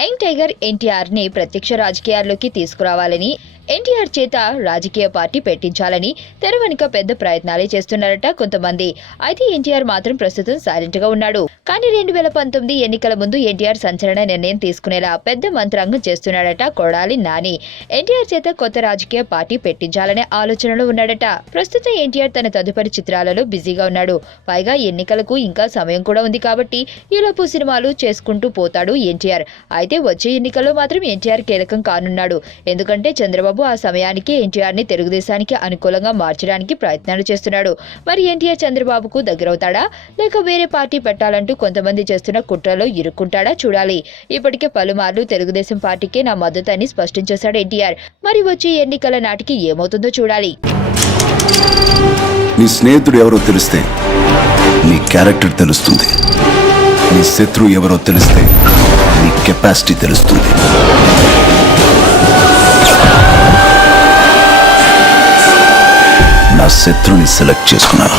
Young tiger NTR ని ప్రత్యక్ష రాజకీయాల్లోకి తీసుకురావాలని, ఎన్టీఆర్ చేత రాజకీయ పార్టీ పెట్టించాలని తెర వెనుక పెద్ద ప్రయత్నాలే చేస్తున్నారట కొంతమంది. అయితే ఎన్టీఆర్ మాత్రం ప్రస్తుతం సైలెంట్ గా ఉన్నాడు. కానీ 2019 ఎన్నికల ముందు ఎన్టీఆర్ సంచలన నిర్ణయం తీసుకునేలా పెద్ద మంత్రాంగం చేస్తున్నాడట కొడాలి నాని. ఎన్టీఆర్ చేత కొత్త రాజకీయ పార్టీ పెట్టించాలనే ఆలోచనలో ఉన్నాడట. ప్రస్తుతం ఎన్టీఆర్ తన తదుపరి చిత్రాలలో బిజీగా ఉన్నాడు. పైగా ఎన్నికలకు ఇంకా సమయం కూడా ఉంది కాబట్టి ఈలోపు సినిమాలు చేసుకుంటూ పోతాడు ఎన్టీఆర్. అయితే వచ్చే ఎన్నికల్లో మాత్రం ఎన్టీఆర్ కీలకం కానున్నాడు. ఎందుకంటే చంద్రబాబు ఆ సమయానికి ఎన్టీఆర్ ని తెలుగుదేశానికి అనుకూలంగా మార్చడానికి ప్రయత్నాలు చేస్తున్నాడు. మరి ఎన్టీఆర్ చంద్రబాబుకు దగ్గరవుతాడా, లేక వేరే పార్టీ పెట్టాలంటూ కొంతమంది చేస్తున్న కుట్రలో ఇరుక్కుంటాడా చూడాలి. ఇప్పటికే పలుమార్లు తెలుగుదేశం పార్టీకే నా మద్దతు అని స్పష్టం చేశాడు ఎన్టీఆర్. మరి వచ్చే ఎన్నికల నాటికి ఏమవుతుందో చూడాలి. నీ స్నేహితుడు ఎవరో తెలిస్తే నీ క్యారెక్టర్ తెలుస్తుంది. నీ శత్రువు ఎవరో తెలిస్తే నీ కెపాసిటీ తెలుస్తుంది. నా శత్రుని సెలెక్ట్ చేసుకున్నాను.